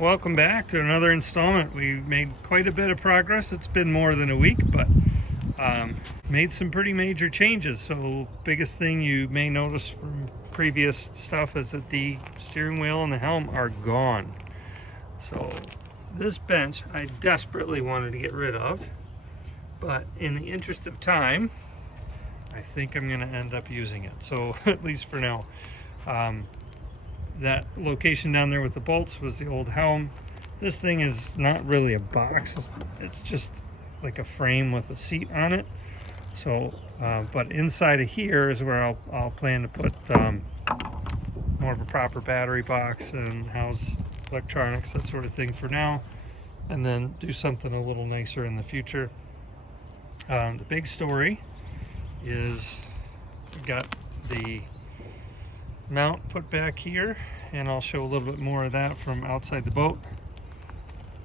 Welcome back to another installment. We've made quite a bit of progress. It's been more than a week, but made some pretty major changes. So biggest thing you may notice from previous stuff is that the steering wheel and the helm are gone. So this bench I desperately wanted to get rid of, but in the interest of time, I think I'm going to end up using it. So at least for now. That location down there with the bolts was the old helm. This thing is not really a box. It's just like a frame with a seat on it. So, but inside of here is where I'll plan to put more of a proper battery box and house electronics, that sort of thing for now. And then do something a little nicer in the future. The big story is we got the mount put back here, and I'll show a little bit more of that from outside the boat.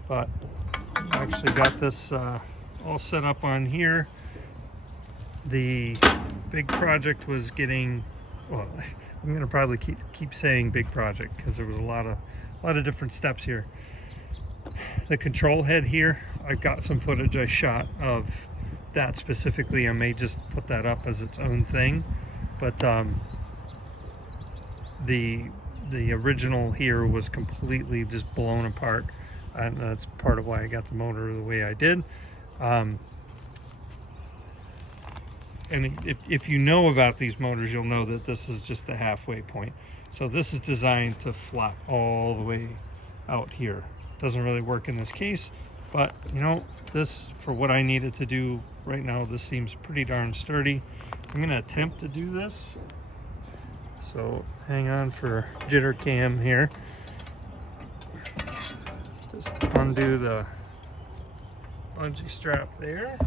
But I actually got this all set up on here. The big project was getting, well, I'm gonna probably keep saying big project because there was a lot of different steps here. The control head here, I've got some footage I shot of that specifically. I may just put that up as its own thing, but the original here was completely just blown apart, and that's part of why I got the motor the way I did. And if you know about these motors, you'll know that this is just the halfway point. So this is designed to flap all the way out here. Doesn't really work in this case, but you know, this, for what I needed to do right now, this seems pretty darn sturdy. I'm going to attempt to do this. So hang on for jitter cam here. Just undo the bungee strap there.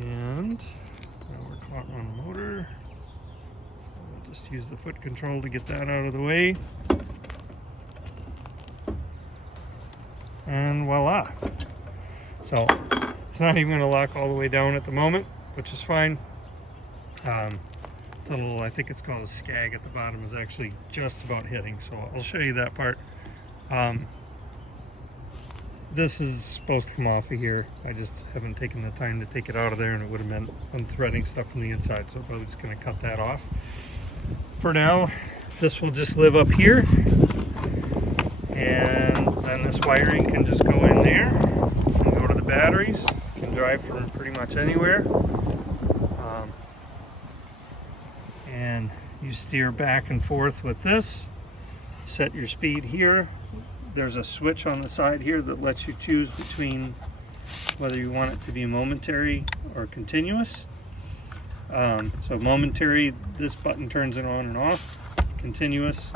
And now we're caught on the motor. So we'll just use the foot control to get that out of the way. And voila. So it's not even going to lock all the way down at the moment, which is fine. Little, I think it's called a skag at the bottom, is actually just about hitting, so I'll show you that part. This is supposed to come off of here. I just haven't taken the time to take it out of there, and it would have meant unthreading stuff from the inside, so I'm probably just going to cut that off. For now, this will just live up here, and then this wiring can just go in there and go to the batteries. You can drive from pretty much anywhere. And you steer back and forth with this. Set your speed here. There's a switch on the side here that lets you choose between whether you want it to be momentary or continuous. So momentary, this button turns it on and off. Continuous,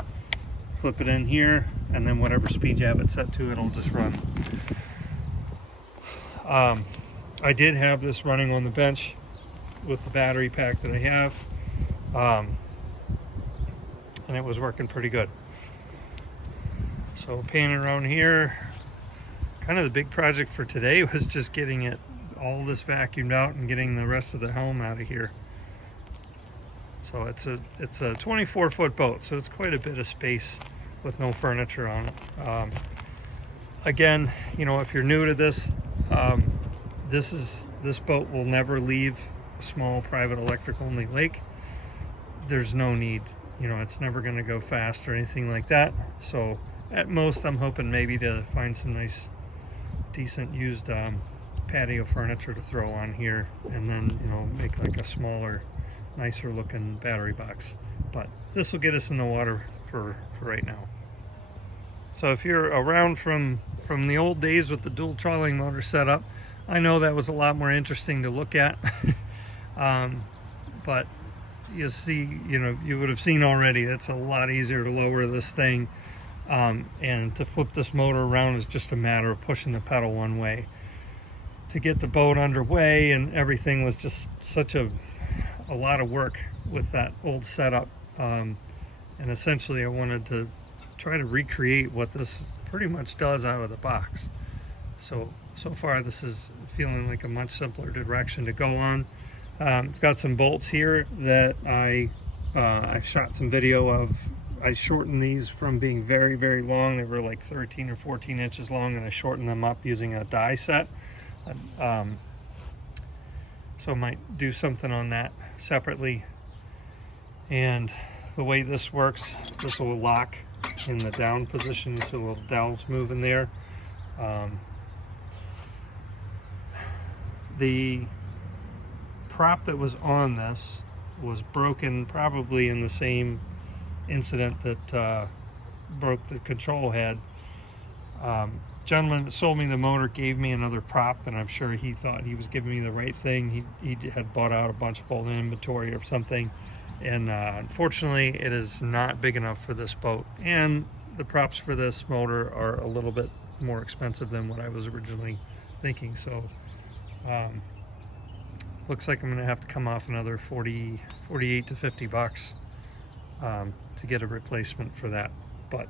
flip it in here, and then whatever speed you have it set to, it'll just run. I did have this running on the bench with the battery pack that I have. And it was working pretty good. So panning around here, kind of the big project for today was just getting all this vacuumed out and getting the rest of the helm out of here. So it's a 24-foot boat, so it's quite a bit of space with no furniture on it. Again, you know, if you're new to this, this boat will never leave a small private electric-only lake. There's no need, you know, it's never going to go fast or anything like that. So at most, I'm hoping maybe to find some nice, decent used patio furniture to throw on here, and then, you know, make like a smaller, nicer looking battery box. But this will get us in the water for right now. So if you're around from the old days with the dual trolling motor setup, I know that was a lot more interesting to look at. But you see, you know, you would have seen already, it's a lot easier to lower this thing, and to flip this motor around is just a matter of pushing the pedal one way. To get the boat underway and everything was just such a lot of work with that old setup, and essentially I wanted to try to recreate what this pretty much does out of the box. So far this is feeling like a much simpler direction to go on. I've got some bolts here that I shot some video of I shortened these from being very, very long. They were like 13 or 14 inches long, and I shortened them up using a die set. So I might do something on that separately. And the way this works, this will lock in the down position, so little dowels move in there. The prop that was on this was broken probably in the same incident that broke the control head. Gentleman that sold me the motor gave me another prop, and I'm sure he thought he was giving me the right thing. He had bought out a bunch of old inventory or something, and unfortunately it is not big enough for this boat, and the props for this motor are a little bit more expensive than what I was originally thinking. So looks like I'm gonna have to come off another 48 to 50 bucks to get a replacement for that. But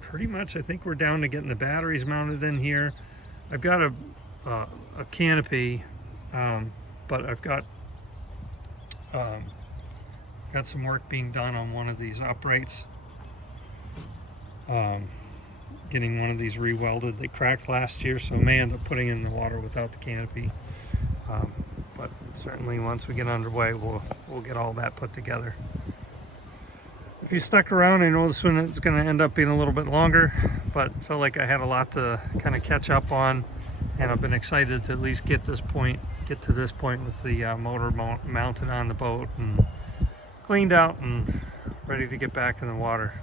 pretty much I think we're down to getting the batteries mounted in here. I've got a canopy, but I've got some work being done on one of these uprights, getting one of these re-welded. They cracked last year, so I may end up putting it in the water without the canopy, but certainly once we get underway, we'll get all that put together. If you stuck around, I know this one is going to end up being a little bit longer, but felt like I had a lot to kind of catch up on, and I've been excited to at least get to this point with the motor mounted on the boat and cleaned out and ready to get back in the water.